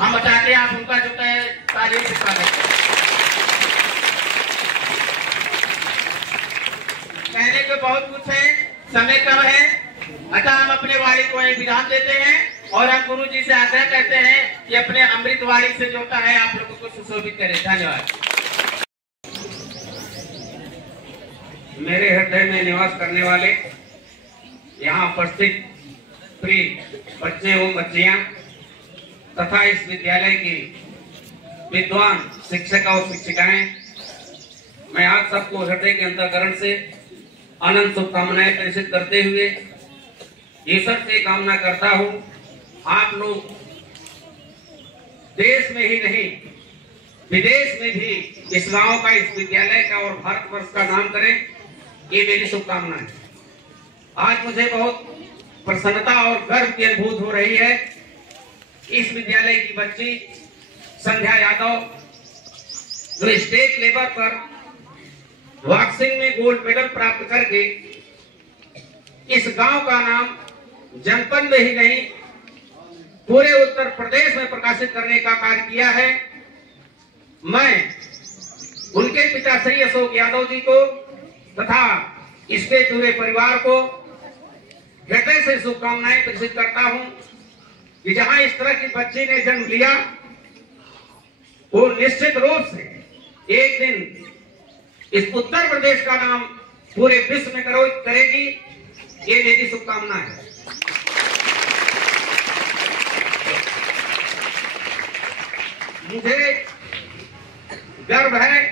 हम बताते हैं, आप उनका जो है तारीफ स्वागत है। कहने को बहुत कुछ है, समय कम है, अतः हम अपने वाणी को एक विराम देते हैं और हम गुरु जी से आग्रह करते हैं कि अपने अमृत वाणी से जो है आप लोगों को सुशोभित करें। धन्यवाद। मेरे हृदय में निवास करने वाले यहाँ उपस्थित प्रिय बच्चे एवं बच्चियां तथा इस विद्यालय की विद्वान शिक्षक और शिक्षिकाएं, मैं आप सबको हृदय के अंतःकरण से अनंत शुभकामनाएं प्रेषित करते हुए ईश्वर से कामना करता हूं आप लोग देश में ही नहीं विदेश में भी इस गांव का, इस विद्यालय का और भारतवर्ष का नाम करें, ये मेरी शुभकामना है। आज मुझे बहुत प्रसन्नता और गर्व की अनुभूति हो रही है। इस विद्यालय की बच्ची संध्या यादव जो स्टेट लेवल पर बॉक्सिंग में गोल्ड मेडल प्राप्त करके इस गांव का नाम जनपद में ही नहीं पूरे उत्तर प्रदेश में प्रकाशित करने का कार्य किया है। मैं उनके पिता श्री अशोक यादव जी को तथा इसके पूरे परिवार को हृदय से शुभकामनाएं प्रेषित करता हूं कि जहां इस तरह की बच्ची ने जन्म लिया वो निश्चित रूप से एक दिन इस उत्तर प्रदेश का नाम पूरे विश्व में करेगी, ये मेरी शुभकामना है। मुझे गर्व है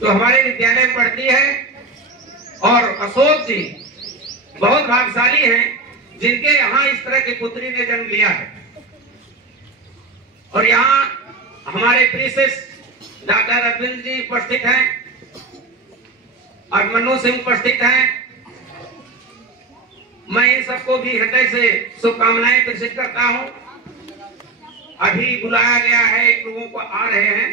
जो हमारे विद्यालय में पढ़ती है और अशोक जी बहुत भाग्यशाली हैं जिनके यहाँ इस तरह की पुत्री ने जन्म लिया है। और यहाँ हमारे प्रिंसेस डॉक्टर अरविंद जी उपस्थित हैं और मनु सिंह उपस्थित हैं। मैं इन सबको भी हृदय से शुभकामनाएं प्रेषित करता हूं। अभी बुलाया गया है, एक लोगों को आ रहे हैं,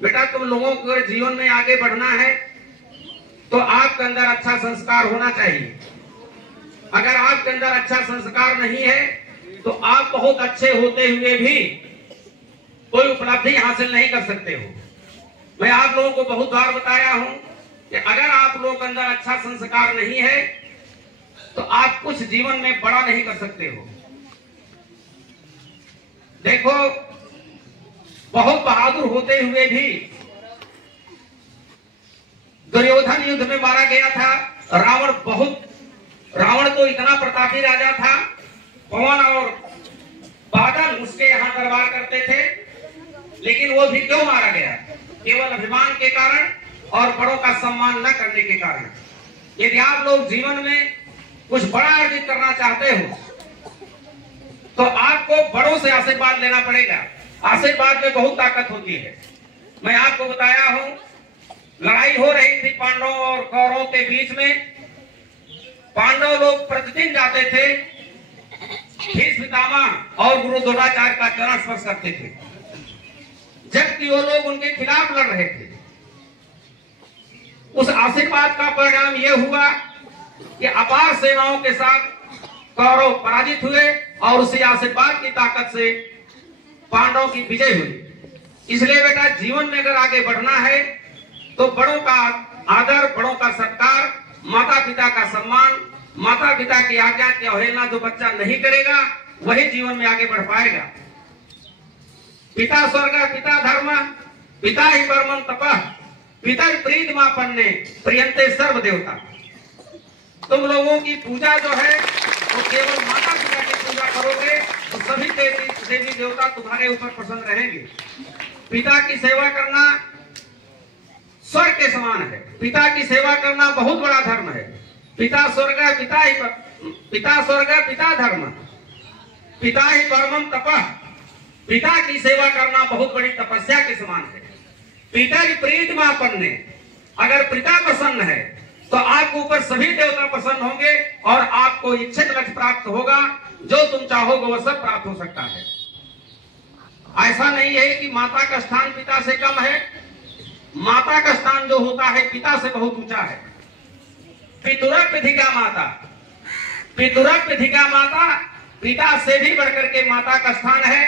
बेटा तुम लोगों को जीवन में आगे बढ़ना है तो आपके अंदर अच्छा संस्कार होना चाहिए। अगर आपके अंदर अच्छा संस्कार नहीं है तो आप बहुत अच्छे होते हुए भी कोई उपलब्धि हासिल नहीं कर सकते हो। मैं आप लोगों को बहुत बार बताया हूं कि अगर आप लोगों के अंदर अच्छा संस्कार नहीं है तो आप कुछ जीवन में बड़ा नहीं कर सकते हो। देखो, बहुत बहादुर होते हुए भी दुर्योधन युद्ध में मारा गया था। रावण तो इतना प्रतापी राजा था, पवन और बादल उसके यहाँ दरबार करते थे, लेकिन वो भी क्यों मारा गया? केवल अभिमान के कारण और बड़ों का सम्मान न करने के कारण। यदि आप लोग जीवन में कुछ बड़ा अर्जित करना चाहते हो तो आपको बड़ों से आशीर्वाद लेना पड़ेगा। आशीर्वाद में बहुत ताकत होती है। मैं आपको बताया हूं, लड़ाई हो रही थी पांडवों और कौरवों के बीच में। पांडव लोग प्रतिदिन जाते थे, भीष्म पितामह और गुरु द्रोणाचार्य का चरण स्पर्श करते थे, जबकि वो लोग उनके खिलाफ लड़ रहे थे। उस आशीर्वाद का परिणाम यह हुआ कि अपार सेनाओं के साथ कौरव पराजित हुए और उसी आशीर्वाद की ताकत से पांडवों की विजय हुई। इसलिए बेटा, जीवन में अगर आगे बढ़ना है तो बड़ों का आदर, बड़ों का सत्कार, माता पिता का सम्मान, माता पिता की आज्ञा की अवहेलना जो बच्चा नहीं करेगा वही जीवन में आगे बढ़ पाएगा। पिता स्वर्ग पिता धर्म पिता ही परमं तपः पितर प्रीतमापन्ने प्रियंते सर्व देवता। तुम लोगों की पूजा जो है वो केवल माता पिता की पूजा करोगे तो सभी देवी देवता तुम्हारे ऊपर प्रसन्न रहेंगे। पिता की सेवा करना स्वर्ग के समान है। पिता की सेवा करना बहुत बड़ा धर्म है। पिता स्वर्ग पिता धर्म पिता ही परमं तपः। पिता की सेवा करना बहुत बड़ी तपस्या के समान है। पिता की प्रीतमापन्ने, अगर पिता प्रसन्न है तो आपके ऊपर सभी देवता प्रसन्न होंगे और आपको इच्छित लक्ष्य प्राप्त होगा। जो तुम चाहोगे वह सब प्राप्त हो सकता है। ऐसा नहीं है कि माता का स्थान पिता से कम है। माता का स्थान जो होता है पिता से बहुत ऊंचा है। पितुरप्यधिका माता, पितुरप्यधिका माता, पिता से भी बढ़कर के माता का स्थान है।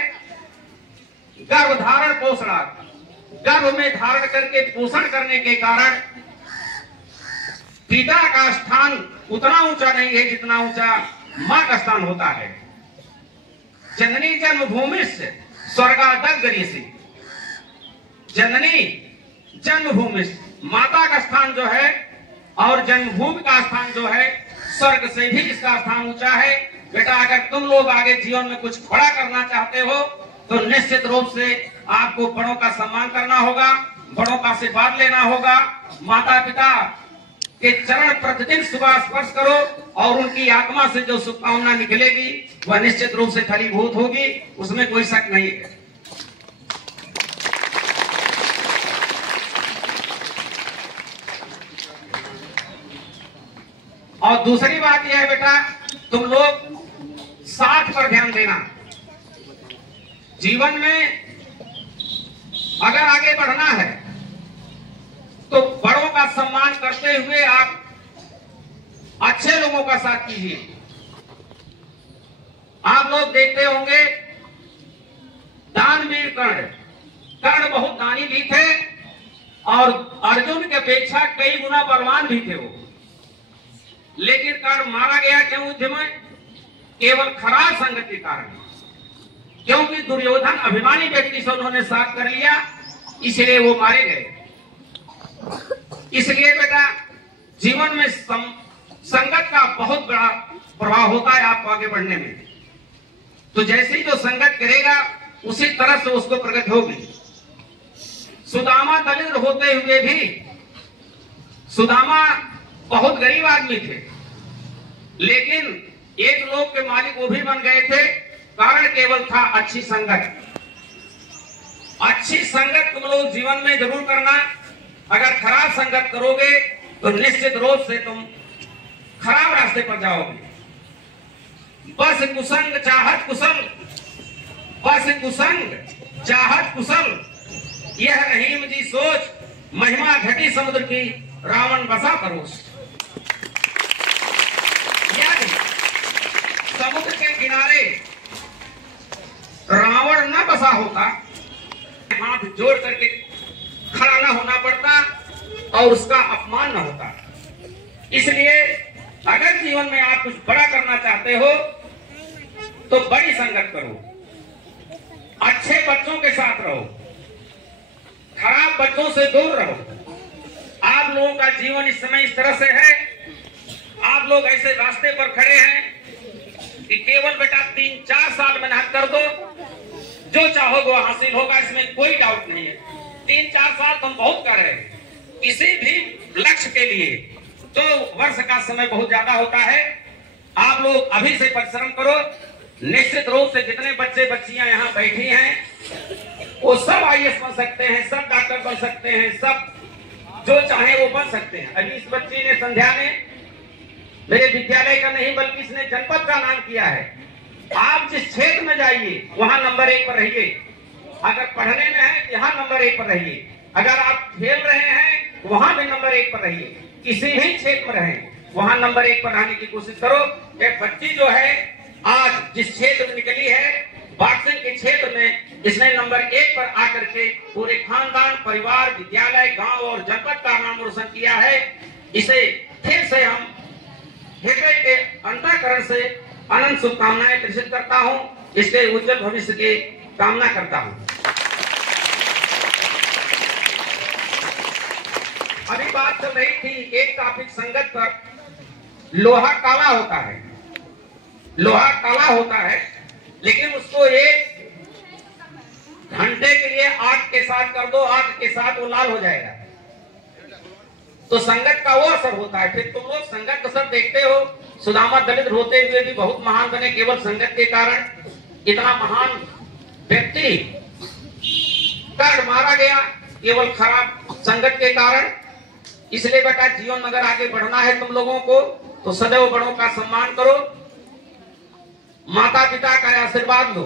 गर्भधारण पोषण, गर्भ में धारण करके पोषण करने के कारण पिता का स्थान उतना ऊंचा नहीं है जितना ऊंचा मां का स्थान होता है। जननी जन्मभूमि से स्वर्गादप गरीसी, जननी जन्मभूमि, माता का स्थान जो है और जन्मभूमि का स्थान जो है स्वर्ग से भी इसका स्थान ऊंचा है। बेटा अगर तुम लोग आगे जीवन में कुछ बड़ा करना चाहते हो तो निश्चित रूप से आपको बड़ों का सम्मान करना होगा, बड़ों का आशीर्वाद लेना होगा, माता पिता के चरण प्रतिदिन सुबह स्पर्श करो और उनकी आत्मा से जो शुभकामना निकलेगी वह निश्चित रूप से फलीभूत होगी, उसमें कोई शक नहीं है। और दूसरी बात यह है बेटा, तुम लोग साथ पर ध्यान देना। जीवन में अगर आगे बढ़ना है तो बड़ों का सम्मान करते हुए आप अच्छे लोगों का साथ कीजिए। आप लोग देखते होंगे दानवीर कर्ण, कर्ण बहुत दानी भी थे और अर्जुन की अपेक्षा कई गुना बलवान भी थे वो, लेकिन कर्ण मारा गया क्यों युद्ध में? केवल खराब संगत के कारण, क्योंकि दुर्योधन अभिमानी व्यक्ति से उन्होंने साथ कर लिया, इसलिए वो मारे गए। इसलिए बेटा जीवन में संगत का बहुत बड़ा प्रभाव होता है आपको आगे बढ़ने में। तो जैसे ही जो संगत करेगा उसी तरह से उसको प्रगति होगी। सुदामा दलित होते हुए भी, सुदामा बहुत गरीब आदमी थे, लेकिन एक लोक के मालिक वो भी बन गए थे। कारण केवल था अच्छी संगत। अच्छी संगत तुम लोग जीवन में जरूर करना। अगर खराब संगत करोगे तो निश्चित रूप से तुम खराब रास्ते पर जाओगे। बस कुसंग चाहत कुशल, बस कुसंग चाहत कुशल, यह रहीम जी सोच, महिमा घटी समुद्र की, रावण बसा परोस। समुद्र के किनारे रावण न बसा होता, हाथ जोड़ करके खड़ा न होना पड़ता और उसका अपमान न होता। इसलिए अगर जीवन में आप कुछ बड़ा करना चाहते हो तो बड़ी संगत करो, अच्छे बच्चों के साथ रहो, खराब बच्चों से दूर रहो। आप लोगों का जीवन इस समय इस तरह से है, आप लोग ऐसे रास्ते पर खड़े हैं कि केवल बेटा 3-4 साल मेहनत कर दो, जो चाहोगे वो हासिल होगा, इसमें कोई डाउट नहीं है। 3-4 साल तुम बहुत कर रहे हैं, किसी भी लक्ष्य के लिए 2 वर्ष का समय बहुत ज्यादा होता है। आप लोग अभी से परिश्रम करो। निश्चित रूप से जितने बच्चे बच्चियां यहाँ बैठी हैं वो सब IAS बन सकते हैं, सब डॉक्टर बन सकते हैं, सब जो चाहे वो बन सकते हैं। अभी इस बच्ची ने, संध्या ने, मेरे विद्यालय का नहीं बल्कि इसने जनपद का नाम किया है। आप जिस क्षेत्र में जाइए वहां नंबर 1 पर रहिए। अगर पढ़ने में है यहाँ नंबर 1 पर रहिए, अगर आप खेल रहे हैं वहां भी नंबर 1 पर रहिए। किसी भी क्षेत्र में रहें वहां नंबर 1 पर रहने की कोशिश करो। एक बच्ची जो है आज जिस क्षेत्र में निकली है, बॉक्सिंग के क्षेत्र में, इसने नंबर 1 पर आकर के पूरे खानदान, परिवार, विद्यालय, गांव और जनपद का नाम रोशन किया है। इसे फिर से हम हृदय के अंतःकरण से अनंत शुभकामनाएं प्रेषित करता हूं, इसके उज्जवल भविष्य की कामना करता हूं। अभी बात चल रही थी एक टॉपिक संगत पर। लोहा काला होता है, लोहा काला होता है, लेकिन उसको 1 घंटे के लिए आग के साथ कर दो, आग के साथ वो लाल हो जाएगा। तो संगत का वो असर होता है। फिर तुम लोग संगत असर देखते हो। सुदामा दलित होते हुए भी बहुत महान बने केवल संगत के कारण। इतना महान व्यक्ति कर्ण मारा गया केवल खराब संगत के कारण। इसलिए बेटा जीवन में अगर आगे बढ़ना है तुम लोगों को तो सदैव बड़ों का सम्मान करो, माता पिता का आशीर्वाद लो।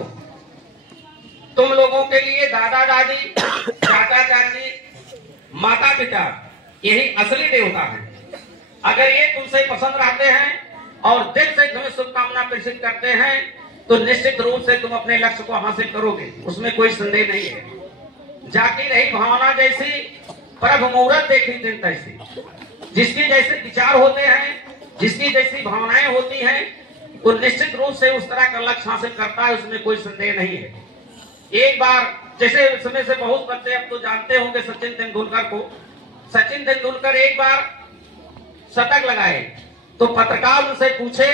तुम लोगों के लिए दादा दादी, चाचा चाची, माता पिता यही असली देवता है। अगर ये तुमसे पसंद रहते हैं और दिल से तुम्हें शुभकामना प्रेषित करते हैं तो निश्चित रूप से तुम अपने लक्ष्य को हासिल करोगे, उसमें कोई संदेह नहीं है। जाती रही भावना जैसी, प्रभु मुहूर्त देखी दिन तैसी। जिसकी जैसे विचार होते हैं, जिसकी जैसी भावनाएं होती हैं, वो निश्चित रूप से उस तरह का लक्ष्य हासिल करता है, उसमें कोई संदेह नहीं है। एक बार जैसे समय से बहुत बच्चे अब तो जानते होंगे सचिन तेंदुलकर को। सचिन तेंदुलकर एक बार शतक लगाए तो पत्रकार उनसे पूछे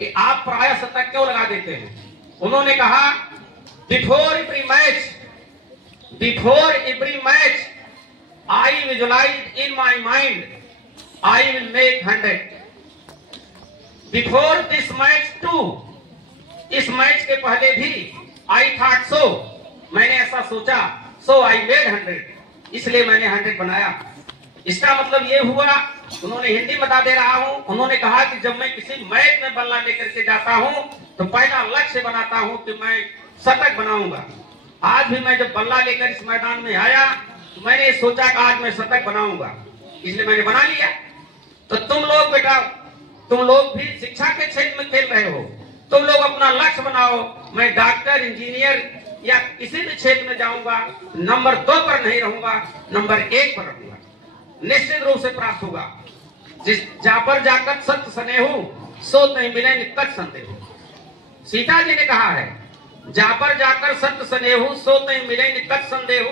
कि आप प्राय शतक क्यों लगा देते हैं। उन्होंने कहा, before every match I visualise in my mind I will make 100। Before this match too, इस मैच के पहले भी आई थॉट सो, मैंने ऐसा सोचा, सो आई मेड 100, इसलिए मैंने 100 बनाया। इसका मतलब ये हुआ, उन्होंने हिंदी बता दे रहा हूं, उन्होंने कहा कि जब मैं किसी मैच में बल्ला लेकर के जाता हूं तो पहला लक्ष्य बनाता हूं कि मैं शतक बनाऊंगा। आज भी मैं जब बल्ला लेकर इस मैदान में आया तो मैंने सोचा कि आज मैं शतक बनाऊंगा, इसलिए मैंने बना लिया। तो तुम लोग बेटा, तुम लोग भी शिक्षा के क्षेत्र में खेल रहे हो, तुम लोग अपना लक्ष्य बनाओ। मैं डॉक्टर, इंजीनियर या किसी भी क्षेत्र में जाऊंगा, नंबर 2 पर नहीं रहूंगा, नंबर 1 पर रहूंगा, निश्चित रूप से प्राप्त होगा। जिस जा पर जाकर सत्य स्नेहु, सो नहीं मिले निकट संदेहु। सीता जी ने कहा है, जा पर जाकर सत्य स्नेहु, सो नहीं मिले निकट संदेहु।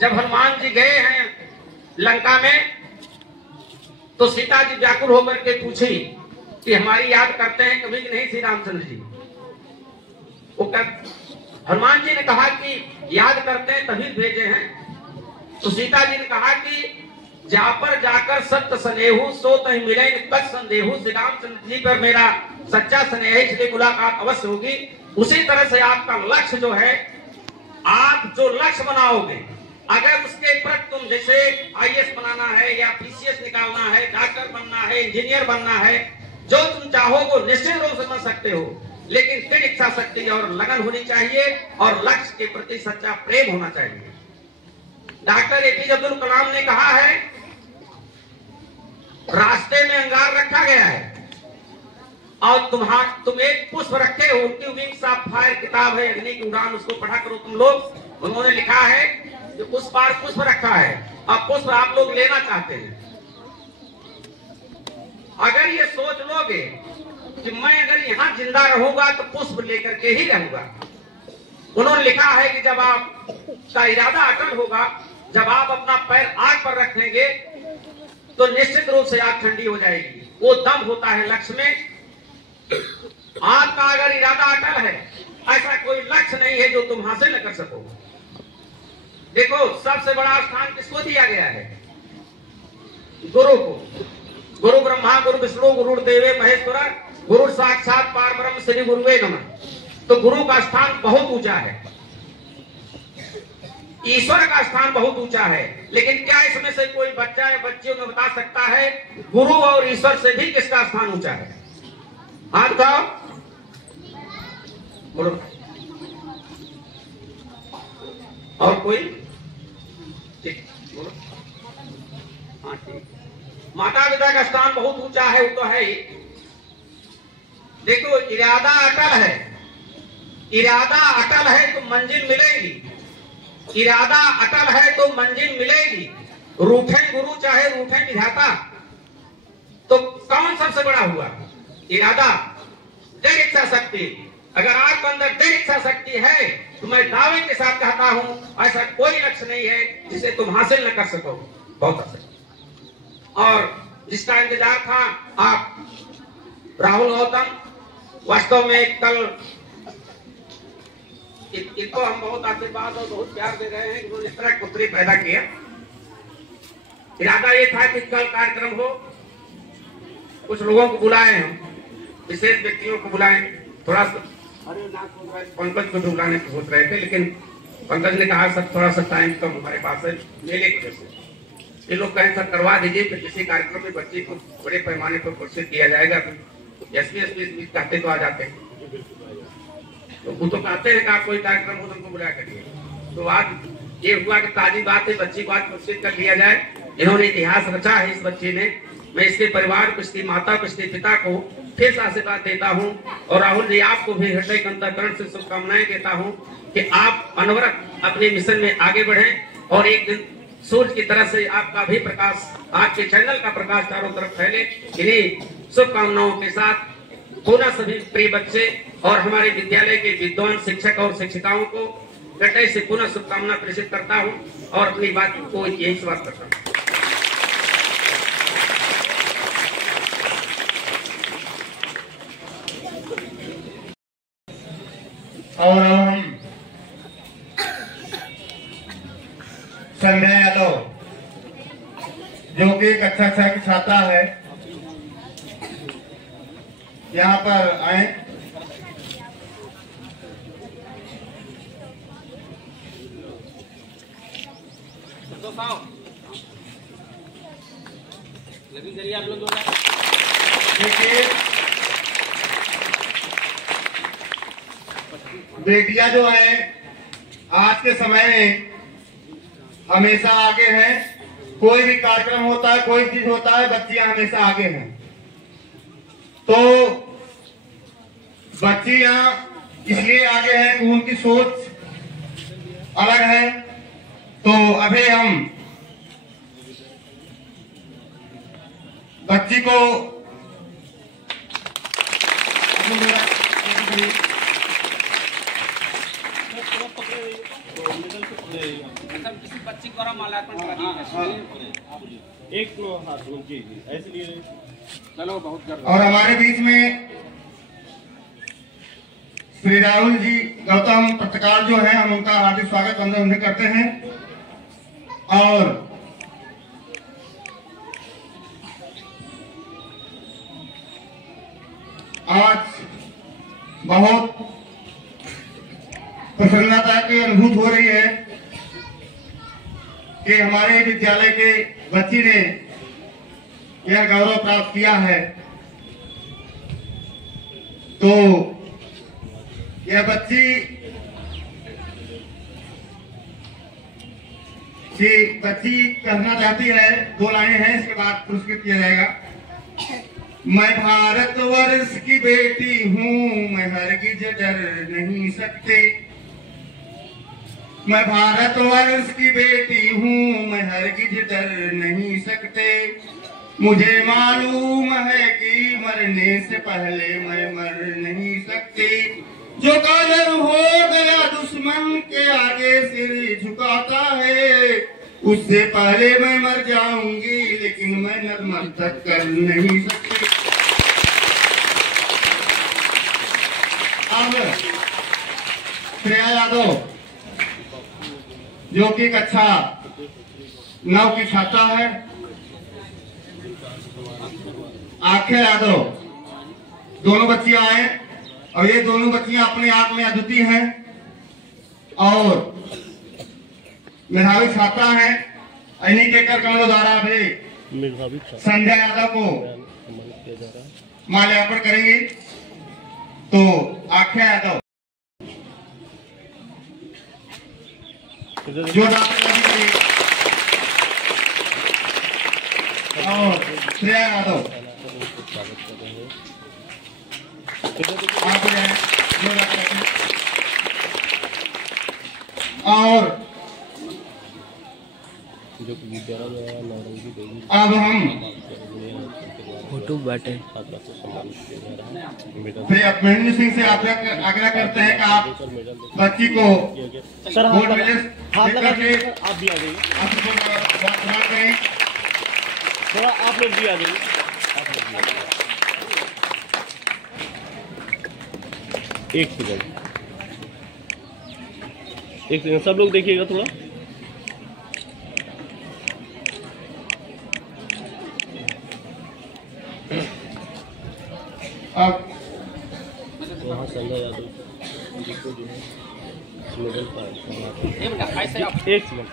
जब हनुमान जी गए हैं लंका में तो सीता जी व्याकुल होकर के पूछी कि हमारी याद करते हैं कभी कि नहीं श्री रामचंद्र जी। हनुमान जी ने कहा कि याद करते हैं तभी भेजे हैं। तो सीता जी ने कहा कि जा पर जाकर सत्य स्नेहु, सो तहि मिले निकट संदेहु। श्री रामचंद्र जी पर मेरा सच्चा स्नेह है, इसलिए मुलाकात अवश्य होगी। उसी तरह से आपका लक्ष्य जो है, आप जो लक्ष्य बनाओगे, अगर उसके प्रति तुम जैसे IAS बनाना है या PCS निकालना है, डॉक्टर बनना है, इंजीनियर बनना है, जो तुम चाहो वो निश्चित रूप से बन सकते हो, लेकिन फिर इच्छा शक्ति और लगन होनी चाहिए और लक्ष्य के प्रति सच्चा प्रेम होना चाहिए। डॉक्टर APJ अब्दुल कलाम ने कहा है, रास्ते में अंगार रखा गया है और तुम एक पुष्प रखे हो, उनकी विंग्स ऑफ फायर किताब है, अग्नि की उड़ान, उसको पढ़ा करो तुम लोग। उन्होंने लिखा है कि उस पार पुष्प रखा है, अब पुष्प आप लोग लेना चाहते हैं। अगर ये सोच लोगे कि मैं अगर यहाँ जिंदा रहूंगा तो पुष्प लेकर के ही रहूंगा। उन्होंने लिखा है कि जब आपका इरादा अटल होगा, जब आप अपना पैर आग पर रखेंगे तो निश्चित रूप से आग ठंडी हो जाएगी। वो दम होता है लक्ष्य में। आपका अगर इरादा अटल है, ऐसा कोई लक्ष्य नहीं है जो तुम हासिल न कर सको। देखो, सबसे बड़ा स्थान किसको दिया गया है? गुरु को। गुरु ब्रह्मा गुरु विष्णु गुरु देवे महेश्वर गुरु साक्षात परब्रह्म श्री गुरुवे नमः। तो गुरु का स्थान बहुत ऊंचा है, ईश्वर का स्थान बहुत ऊंचा है। लेकिन क्या इसमें से कोई बच्चा या बच्चियों में बता सकता है गुरु और ईश्वर से भी किसका स्थान ऊंचा है? हाथ उठाओ, बोलो। और कोई? ठीक, बोलो। हाँ, ठीक। माता पिता का स्थान बहुत ऊंचा है, वो तो है ही। देखो, इरादा अटल है, इरादा अटल है तो मंजिल मिलेगी, इरादा अटल है तो मंजिल मिलेगी। रूठे गुरु चाहे रूठे विधाता, तो कौन सबसे बड़ा हुआ? इरादा, दृढ़ इच्छा शक्ति। अगर आपके अंदर दृढ़ इच्छा शक्ति है तो मैं दावे के साथ कहता हूं ऐसा कोई लक्ष्य नहीं है जिसे तुम हासिल न कर सको। बहुत अच्छा। और जिसका इंतजार था आप राहुल गौतम, वास्तव में कल इनको हम बहुत आशीर्वाद और बहुत प्यार दे रहे हैं। उन्होंने इस तरह पुत्री पैदा किया। इरादा ये था कि कल कार्यक्रम हो, कुछ लोगों को बुलाए, हम विशेष व्यक्तियों को बुलाएं। थोड़ा सा पंकज को बुलाने की सोच रहे थे, लेकिन पंकज ने कहा सर थोड़ा सा टाइम कम हमारे पास है, मेले की वजह से। ये लोग कहें सर करवा दीजिए, फिर किसी कार्यक्रम में बच्चे को बड़े पैमाने पर पुरस्कृत किया जाएगा। एसपी कहते तो आ जाते हैं, तो वो तो कहते हैं कि आप कोई कार्यक्रम हो तो उनको बुला करिए। तो आज ये हुआ कि ताजी बात है, बच्ची को आज पुरस्कृत कर लिया जाए। इन्होंने इतिहास रचा है इस बच्चे ने। मैं इसके परिवार को, इसकी माता को, इसके पिता को फिर से आशीर्वाद देता हूँ। और राहुल जी, आपको भी हृदय अंतःकरण से शुभकामनाएं देता हूँ कि आप अनवरत अपने मिशन में आगे बढ़ें और एक दिन सूर्य की तरह से आपका भी प्रकाश, आपके चैनल का प्रकाश चारों तरफ फैले। इन्हीं शुभकामनाओं के साथ पुनः सभी प्रिय बच्चे और हमारे विद्यालय के विद्वान शिक्षक और शिक्षिकाओं को हृदय से पुनः शुभकामना प्रेषित करता हूँ और अपनी बात को यही समाप्त करता हूँ। और हम संजय यादव जो कि कक्षा 6 की छात्रा है, यहाँ पर आए। देखिए, बेटियां जो है आज के समय में हमेशा आगे हैं। कोई भी कार्यक्रम होता है, कोई चीज होता है, बच्चियां हमेशा आगे हैं। तो बच्चियां इसलिए आगे हैं कि उनकी सोच अलग है। तो अभी हम बच्ची को किसी बच्ची को माल्यार्पण एक हाथ जी ऐसे लिए चलो बहुत। और हमारे बीच में श्री राहुल जी गौतम पत्रकार जो हैं, हम उनका हार्दिक स्वागत वंदन उन्हें करते हैं। और आज बहुत प्रसन्नता की अनुभूति हो रही है कि हमारे विद्यालय के बच्ची ने यह गौरव प्राप्त किया है। तो यह बच्ची कहना चाहती है, 2 लाइनें हैं, इसके बाद पुरस्कृत किया जाएगा। मैं भारतवर्ष की बेटी हूँ, मैं हरगिज डर नहीं सकती। मैं भारतवर्ष की बेटी हूँ, मैं हरगिज डर नहीं सकते। मुझे मालूम है कि मरने से पहले मैं मर नहीं सकती। जो कायर हो गया दुश्मन के आगे सिर झुकाता है, उससे पहले मैं मर जाऊंगी, लेकिन मैं नतमस्तक कर नहीं सकती। अब श्रेया यादव जो कि कक्षा 9 की छात्रा है, आख्या यादव, दोनों बच्चियां आए और ये दोनों बच्चियां अपने आप में अद्वितीय हैं और मेधावी छात्रा हैं। इन्हीं के कर कमलों द्वारा भी संजय यादव को माल्यार्पण करेंगे। तो आख्या यादव जो और श्रेया यादव और अब हम फोटो बैठे महेंद्र सिंह से आग्रह करते हैं कि आप बच्ची को गोल्ड मेडल करके आप भी आ जाइए, करें। थोड़ा आप लोग भी आ जाइए। एक सेकंड सब लोग देखिएगा थोड़ा। अब वहाँ संजय यादव जिसको जो है मेडल पाया। एक मिनट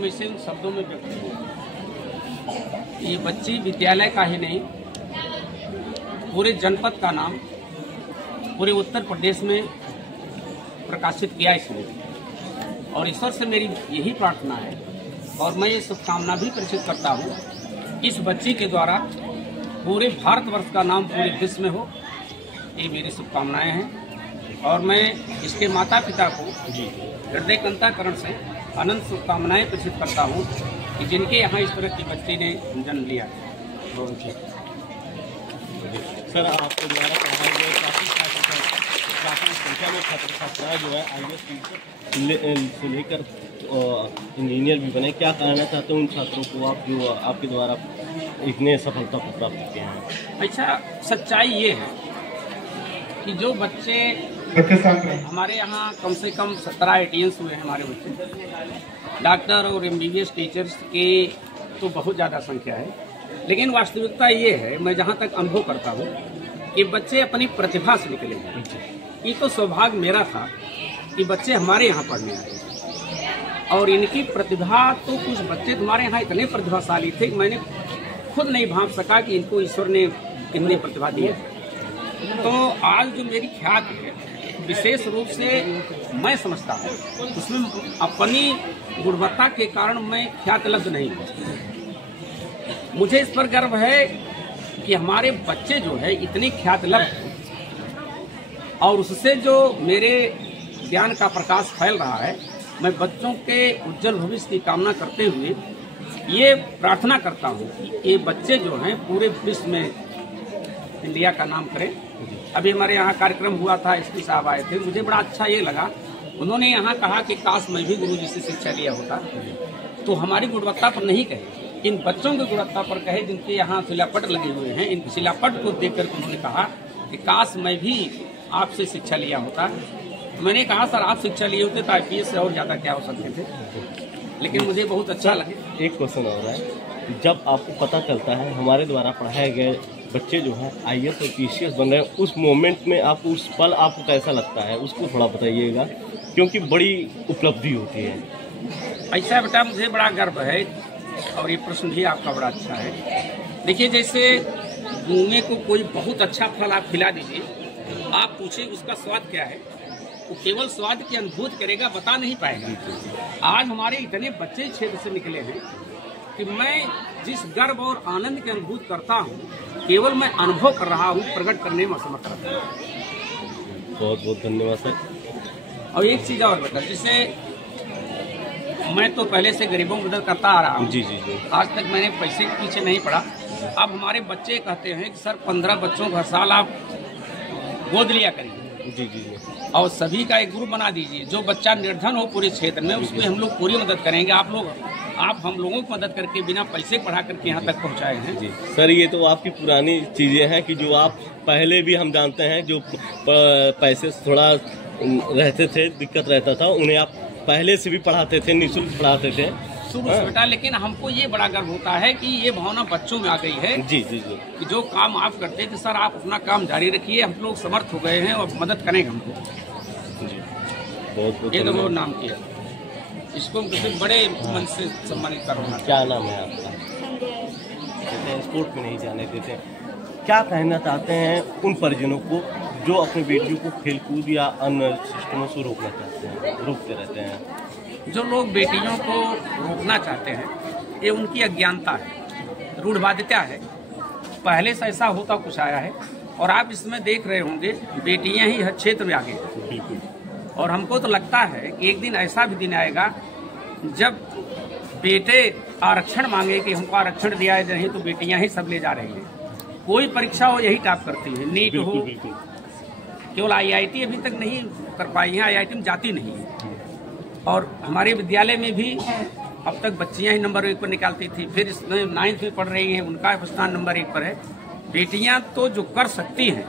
मैं इसे उन शब्दों में व्यक्त करूँ। ये बच्ची विद्यालय का ही नहीं, पूरे जनपद का नाम पूरे उत्तर प्रदेश में प्रकाशित किया इसने। और ईश्वर से मेरी यही प्रार्थना है और मैं ये शुभकामना भी प्रेषित करता हूँ, इस बच्ची के द्वारा पूरे भारतवर्ष का नाम पूरे विश्व में हो, ये मेरी शुभकामनाएं हैं। और मैं इसके माता पिता को हृदय अंतःकरण से अनंत शुभकामनाएं प्रेषित करता हूँ कि जिनके यहाँ इस तरह की बच्ची ने जन्म लिया। सर, आपके द्वारा पढ़ाए गए काफ़ी संख्या में छात्र छात्राएं जो है IAS से लेकर इंजीनियर भी बने। क्या कहना चाहते हैं उन छात्रों को आप जो आपके द्वारा इतने सफलता को प्राप्त किए हैं? अच्छा, सच्चाई ये है कि जो बच्चे हमारे यहाँ कम से कम 17 ATNs हुए हैं हमारे बच्चे, डॉक्टर और MBBS टीचर्स की तो बहुत ज़्यादा संख्या है, लेकिन वास्तविकता ये है, मैं जहाँ तक अनुभव करता हूँ कि बच्चे अपनी प्रतिभा से निकले हैं। ये तो सौभाग्य मेरा था कि बच्चे हमारे यहाँ पढ़ने आए और इनकी प्रतिभा तो कुछ बच्चे हमारे यहाँ इतने प्रतिभाशाली थे कि मैंने खुद नहीं भांप सका कि इनको ईश्वर ने कितनी प्रतिभा दी है। तो आज जो मेरी ख्याति है, विशेष रूप से मैं समझता हूँ उसमें अपनी गुणवत्ता के कारण मैं ख्याति लब्ध नहीं हूँ। मुझे इस पर गर्व है कि हमारे बच्चे जो है इतने ख्याति लब्ध और उससे जो मेरे ज्ञान का प्रकाश फैल रहा है, मैं बच्चों के उज्जवल भविष्य की कामना करते हुए ये प्रार्थना करता हूँ कि ये बच्चे जो हैं पूरे विश्व में इंडिया का नाम करें। अभी हमारे यहाँ कार्यक्रम हुआ था, SP साहब आए थे, मुझे बड़ा अच्छा ये लगा। उन्होंने यहाँ कहा कि काश मैं भी गुरु जी से शिक्षा लिया होता, तो हमारी गुणवत्ता पर नहीं कहे, इन बच्चों की गुणवत्ता पर कहे जिनके यहाँ शिलापट लगे हुए हैं। इन शिलापट को देख कर उन्होंने कहा कि काश मैं भी आपसे शिक्षा लिया होता। मैंने कहा सर, आप शिक्षा लिए होते तो IPS से और ज्यादा क्या हो सकते थे, लेकिन मुझे बहुत अच्छा लगे। एक क्वेश्चन हो रहा है, जब आपको पता चलता है हमारे द्वारा पढ़ाए गए बच्चे जो हैं IAS और PCS बन रहे हैं, उस मोमेंट में आपको, उस पल आपको कैसा लगता है, उसको थोड़ा बताइएगा, क्योंकि बड़ी उपलब्धि होती है। ऐसा बेटा मुझे बड़ा गर्व है और ये प्रश्न भी आपका बड़ा अच्छा है। देखिए, जैसे गूंगे को कोई बहुत अच्छा फल आप खिला दीजिए, आप पूछे उसका स्वाद क्या है, वो केवल स्वाद की अनुभूति करेगा, बता नहीं पाएगा। आज हमारे इतने बच्चे क्षेत्र से निकले हैं कि मैं जिस गर्व और आनंद की अनुभूति करता हूँ, केवल मैं अनुभव कर रहा हूँ, प्रकट करने में असमर्थ रहता हूँ। बहुत बहुत धन्यवाद सर। और एक चीज और बेटा, जैसे मैं तो पहले से गरीबों की मदद करता आ रहा हूँ, जी जी जी, आज तक मैंने पैसे के पीछे नहीं पड़ा। अब हमारे बच्चे कहते हैं कि सर 15 बच्चों को हर साल आप गोद लिया करिए, जी जी जी, और सभी का एक ग्रुप बना दीजिए। जो बच्चा निर्धन हो पूरे क्षेत्र में, उसको हम लोग पूरी मदद करेंगे। आप हम लोगों की मदद करके बिना पैसे पढ़ा करके यहाँ तक पहुँचाए हैं। जी सर, ये तो आपकी पुरानी चीज़ें हैं कि जो आप पहले भी हम जानते हैं, जो पैसे थोड़ा रहते थे, दिक्कत रहता था, उन्हें आप पहले से भी पढ़ाते थे, निःशुल्क पढ़ाते थे शुरू से बेटा। लेकिन हमको ये बड़ा गर्व होता है कि ये भावना बच्चों में आ गई है। जी जी जी, कि जो काम आप करते थे सर, आप अपना काम जारी रखिए, हम लोग समर्थ हो गए हैं और मदद करेंगे हमको। बहुत बहुत ये तो वो नाम किया, इसको किसी बड़े मन से सम्मानित करना। क्या नाम है आपका? स्पोर्ट में नहीं जाने देते। क्या कहना चाहते हैं उन परिजनों को जो अपनी बेटियों को खेलकूद या अन्य सिस्टमों से रोकना चाहते हैं, रोकते रहते हैं? जो लोग बेटियों को रोकना चाहते हैं, ये उनकी अज्ञानता है, रूढ़वादिता है। पहले से ऐसा होता कुछ आया है और आप इसमें देख रहे होंगे बेटियां ही हर क्षेत्र में आगे हैं। और हमको तो लगता है कि एक दिन ऐसा भी दिन आएगा जब बेटे आरक्षण मांगे कि हमको आरक्षण दिया है, नहीं तो बेटियां ही सब ले जा रही हैं। कोई परीक्षा हो यही टॉप करती है, नीट हो, केवल IIT अभी तक नहीं कर पाई है, IIT में जाती नहीं है। और हमारे विद्यालय में भी अब तक बच्चियां ही नंबर 1 पर निकालती थी, फिर इसमें 9th में पढ़ रही हैं, उनका स्थान नंबर 1 पर है। बेटियां तो जो कर सकती हैं,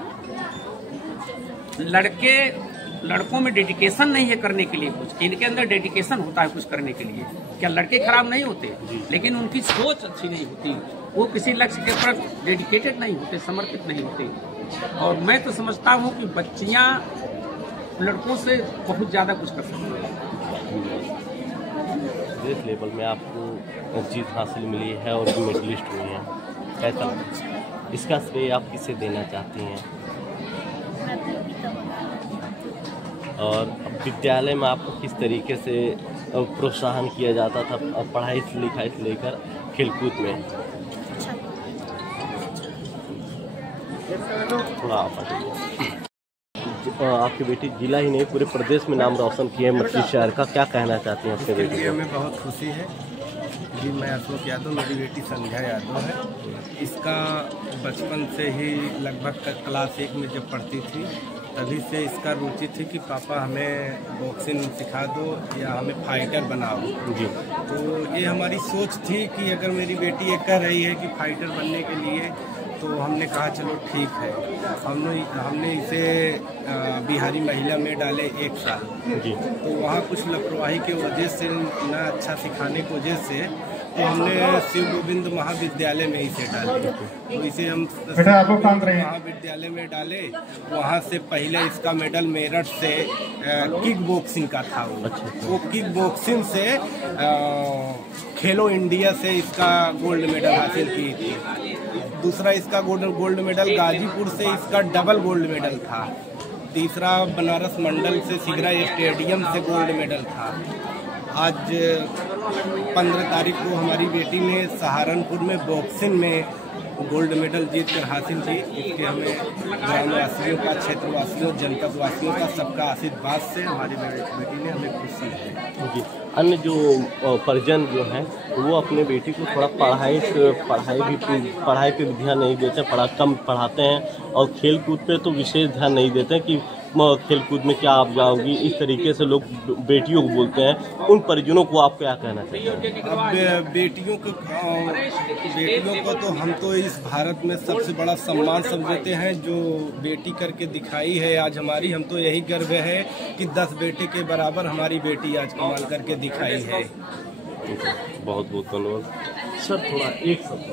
लड़कों में डेडिकेशन नहीं है करने के लिए कुछ, इनके अंदर डेडिकेशन होता है कुछ करने के लिए। क्या लड़के खराब नहीं होते, लेकिन उनकी सोच अच्छी नहीं होती, वो किसी लक्ष्य के प्रति डेडिकेटेड नहीं होते, समर्पित नहीं होते। और मैं तो समझता हूँ कि बच्चियां लड़कों से बहुत ज्यादा कुछ कर सकती हैं। प्रदेश लेवल में आपको जीत हासिल मिली है और मेडलिस्ट हुई हैं, कैसा लगा? इसका श्रेय आप किसे देना चाहती हैं? और विद्यालय में आपको किस तरीके से प्रोत्साहन किया जाता था पढ़ाई से लिखाई से लेकर खेलकूद में? थोड़ा आपकी बेटी जिला ही नहीं पूरे प्रदेश में नाम रोशन किए हैं मछली शहर का, क्या कहना चाहती हैं आपके बेटी? हमें बहुत खुशी है जी। मैं अशोक यादव, मेरी बेटी संध्या यादव है। इसका बचपन से ही लगभग क्लास 1 में जब पढ़ती थी तभी से इसका रुचि थी कि पापा हमें बॉक्सिंग सिखा दो या हमें फाइटर बनाओ जी। तो ये हमारी सोच थी कि अगर मेरी बेटी ये कह रही है कि फाइटर बनने के लिए, तो हमने कहा चलो ठीक है। हमने इसे बिहारी महिला में डाले 1 साल जी। तो वहाँ कुछ लापरवाही के वजह से, ना अच्छा सिखाने की वजह से, तो हमने शिव गोविंद महाविद्यालय में इसे डाले। तो इसे हम महाविद्यालय में डाले। वहाँ से पहले इसका मेडल मेरठ से किक बॉक्सिंग का था। वो किक बॉक्सिंग से खेलो इंडिया से इसका गोल्ड मेडल हासिल की थी। दूसरा इसका गोल्ड मेडल गाजीपुर से इसका डबल गोल्ड मेडल था। तीसरा बनारस मंडल से सिगरा स्टेडियम से गोल्ड मेडल था। आज 15 तारीख को हमारी बेटी ने सहारनपुर में बॉक्सिंग में गोल्ड मेडल जीत कर हासिल की। इसके हमें ग्रामवासियों का, क्षेत्रवासियों, जनपद वासियों का सबका आशीर्वाद से हमारी बेटी ने हमें खुशी है जी। अन्य जो परिजन जो हैं वो अपने बेटी को थोड़ा पढ़ाई पे भी ध्यान नहीं देते, कम पढ़ाते हैं और खेल कूद पे तो विशेष ध्यान नहीं देते कि खेल कूद में क्या आप जाओगी, इस तरीके से लोग बेटियों को बोलते हैं। उन परिजनों को आप क्या कहना चाहिए? अब बेटियों को तो हम तो इस भारत में सबसे बड़ा सम्मान समझते हैं जो बेटी करके दिखाई है आज हमारी। हम तो यही गर्व है कि 10 बेटे के बराबर हमारी बेटी आज कमाल करके दिखाई है। बहुत बहुत धन्यवाद सर। थोड़ा एक शब्द